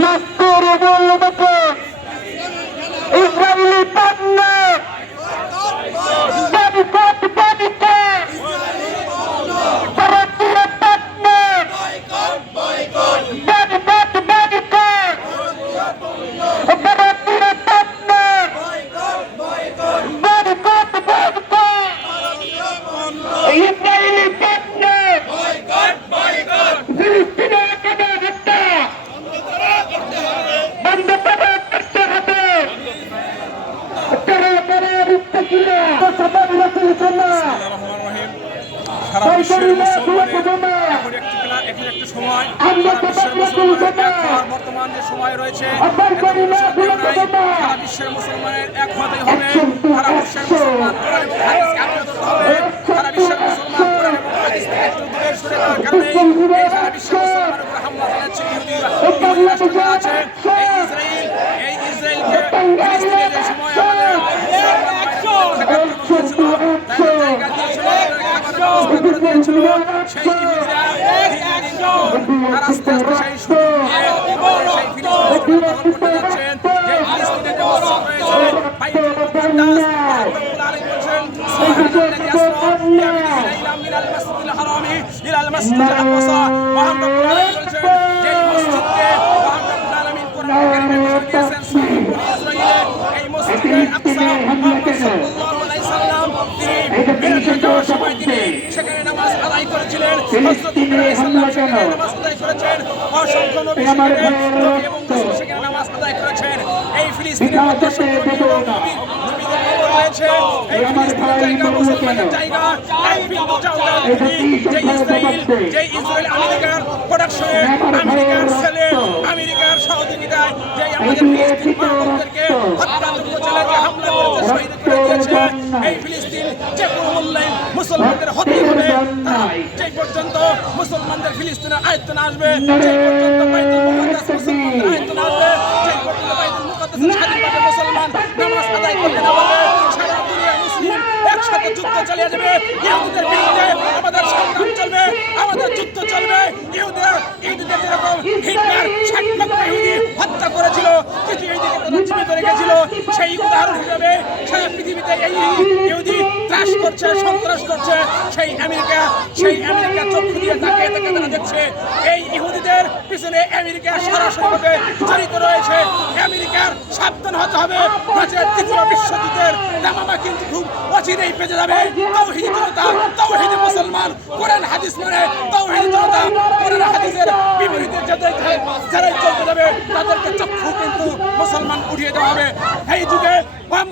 Nagpur Israeli পান্না সারা বিশ্বের মুসলমানের এখন একটি এখন একটি সময় সারা বিশ্বের মুসলমানের এক বর্তমান যে সময় রয়েছে সারা বিশ্বের মুসলমানের এক হতে হবে সারা বিশ্বের মুসলমান কোরআন এবং হাদিসকে আঁকড়ে ধরতে হবে সারা বিশ্বের মুসলমান কোরআন এবং হাদিস থেকে একটু দূরে সরে যাওয়ার কারণে সারা বিশ্বের মুসলমানের উপর হামলা চালাচ্ছে ইহুদিরা ইহুদি রাষ্ট্র যারা আছে এই ইসরায়েল এই ইসরায়েলকে ফিলিস্তিনে যে সময় আমাদের থাকার জন্য দিয়েছিল তাদের জায়গা দিয়েছিল তাদেরকে থাকার ব্যবস্থা করে দিয়েছিল সেই দিন তারা আস্তে আস্তে সেই সেই ফিলিস্তিনকে দখল করতে যাচ্ছেন যে ফিলিস্তিনে যে মসজিদ রয়েছে বাইতুল মুকাদ্দাস রব্বুল আলামিন বলছেন সুবহানাল্লাযী আসরা বিআবদিহি লাইলাম মিনাল মাসজিদিল হারামি ইলাল মাসজিদিল আকসা মহান রব্বুল আলামিন বলছেন যে মসজিদকে মহান রব্বুল আলামিন কোরআন কারীমে ঘোষণা দিয়েছেন সূরা ইসরাঈলে এই মসজিদে আকসা মুহাম্মদ সাল্লাল্লাহু আলাইহি সাল্লাম তিনি বেরিয়ে যাওয়ার সময় তিনি সেখানে নামাজ আদায় করেছিলেন হযরত ইব্রাহিম সাল্লাম সেখানে নামাজ আদায় করেছেন। অসংখ্য নবী এবং সেখানে নামাজ আদায় করেছেন। এই ফিলিস্তিনের মধ্যে রয়েছে। এই ফিলিস্তিনের জায়গা মুসলমানের জায়গা এক বিন্দু জায়গা যে ইসরায়েল যে ইসরায়েল আমেরিকার প্রোডাকশনে আমেরিকার সেলে আমেরিকার সহযোগিতায় যে আমাদের ফিলিস্তিন মানবদেরকে হত্যাযজ্ঞ চালাতে হামলা করেছে শহীদ করে দিয়েছে এই ফিলিস্তিন যে কোনো মূল্যে মুসলমানদের হত্যা হবে তারা পর্যন্ত মুসলমানদের ফিলিস্তিনের আয়ত্ত না আসবে যে পর্যন্ত বাইতুল মুকাদ্দাস মুসলমানদের আয়ত্ত না আসবে যে পর্যন্ত বাইতুল মুকাদ্দাস স্বাধীনভাবে মুসলমান একসাথে যুদ্ধ চালিয়ে যাবে ইহুদিদের বিরুদ্ধে আমাদের সংগ্রাম চলবে আমাদের যুদ্ধ চলবে ইহুদিরা ইহুদিদের যেরকম হিটলার ষাট লক্ষ ইহুদি হত্যা করেছিল কিছু ইহুদিকে তারা জীবিত রেখেছিল সেই উদাহরণ হিসেবে এই ইহুদি ত্রাস করছে, সন্ত্রাস করছে, সেই আমেরিকা সেই আমেরিকা চক্ষু দিয়ে তাকিয়ে তাকে তারা দেখছে, এই ইহুদিদের পিছনে আমেরিকা সরাসরিভাবে জড়িত রয়েছে। আমেরিকার সাবধান হতে হবে। তৃতীয় বিশ্বযুদ্ধের দামামা কিন্তু খুব অচিরেই বেঁচে যাবে। তৌহিদি জনতা, তৌহিদি মুসলমান, কোরআন, হাদিস মানে তৌহিদি জনতা, কোরআন, হাদিসের বিপরীতে যাদের যারাই চলতে যাবে, তাদেরকে চক্ষু কিন্তু মুসলমান উঠিয়ে দেওয়া হবে। এই যুগে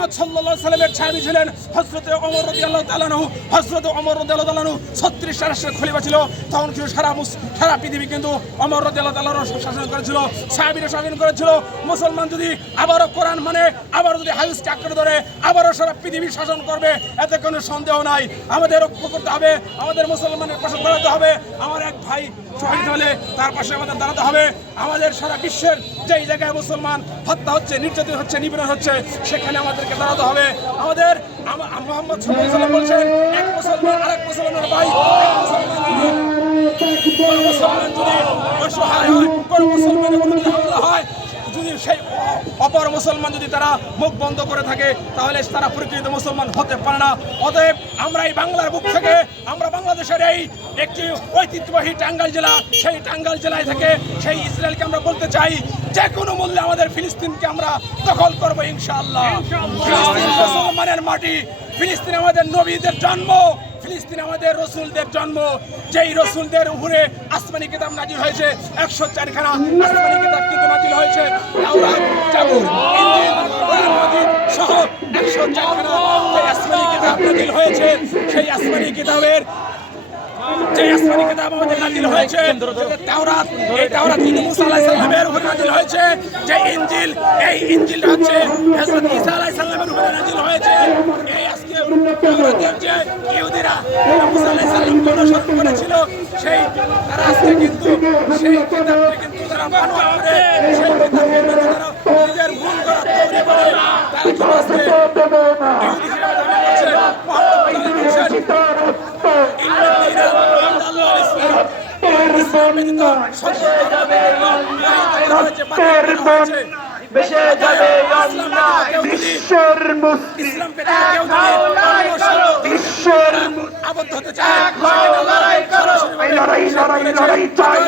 মোহাম্মদ সাল্লাল্লাহু সাল্লামের ছায়াবি ছিলেন হজরতে অমর রাদিয়াল্লাহু তাআলাহু হজরতে অমর রাদিয়াল্লাহু তাআলাহু 36 টা রাষ্ট্রের খলিফা ছিল। তখন কিন্তু সারা সারা পৃথিবী কিন্তু অমর রাদিয়াল্লাহু তাআলাহু শাসন করেছিল সাহাবীরা শাসন করেছিল। মুসলমান যদি আবারও কোরআন মানে আবারও যদি হাদিসকে আঁকড়ে ধরে, আবারও সারা পৃথিবী শাসন করবে, এতে কোনো সন্দেহ নাই। আমাদের রক্ষা করতে হবে, আমাদের মুসলমানের পাশে দাঁড়াতে হবে। আমার এক ভাই শহীদ হলে তার পাশে আমাদের দাঁড়াতে হবে। আমাদের সারা বিশ্বের যেই জায়গায় মুসলমান হত্যা হচ্ছে, নির্যাতন হচ্ছে, নিপীড়ন হচ্ছে, সেখানে আমাদেরকে দাঁড়াতে হবে। আমাদের আম- আম- মোহাম্মদ সাল্লাম বলছেন, এক মুসলমান আরেক মুসলমানের ভাই মুসলমান যদি অসহায় হয়, কোনো মুসলমানের উপর যদি হামলা হয় যদি সেই অপর মুসলমান যদি তারা মুখ বন্ধ করে থাকে তাহলে তারা প্রকৃত মুসলমান হতে পারে না। অতএব আমরা এই বাংলার বুক থেকে আমরা বাংলাদেশের এই একটি ঐতিহ্যবাহী টাঙ্গাইল জেলা সেই টাঙ্গাইল জেলায় থেকে সেই ইসরায়েলকে আমরা বলতে চাই যে কোনো মূল্যে আমাদের ফিলিস্তিনকে আমরা দখল করব ইনশাআল্লাহ। মুসলমানের মাটি ফিলিস্তিন আমাদের নবীদের জন্ম ফিলিস্তিন আমাদের রসুলদের জন্ম, যেই রসুলদের উপরে আসমানি কিতাব নাজিল হয়েছে, একশো চারখানা আসমানি কিতাব কিন্তু নাজিল হয়েছে সহ একশো কিতাব হয়েছে, সেই কিতাবের কিতাব আমাদের নাজিল হয়েছে নাজিল হয়েছে যে ইনজিল এই ইনজিলটা হচ্ছে হয়েছে এই আজকে তাওরাতের যে ইহুদিরা অনুসরণ করেছিল সেই তারা আজকে কিন্তু সেই কিতাবকে কিন্তু তারা বানোয়াট করে সেই কিতাবকে তারা নিজের ভুল করা তৈরি করে তারা কিন্তু আজকে ইহুদি হিসেবে দাবি করছে মুহাম্মদ বলছেন বেশে যাবে অন্যায় বিশ্বের মুক্তি বিশ্বের আবদ্ধ হতে চায় লড়াই করো। লড়াই লড়াই লড়াই চাই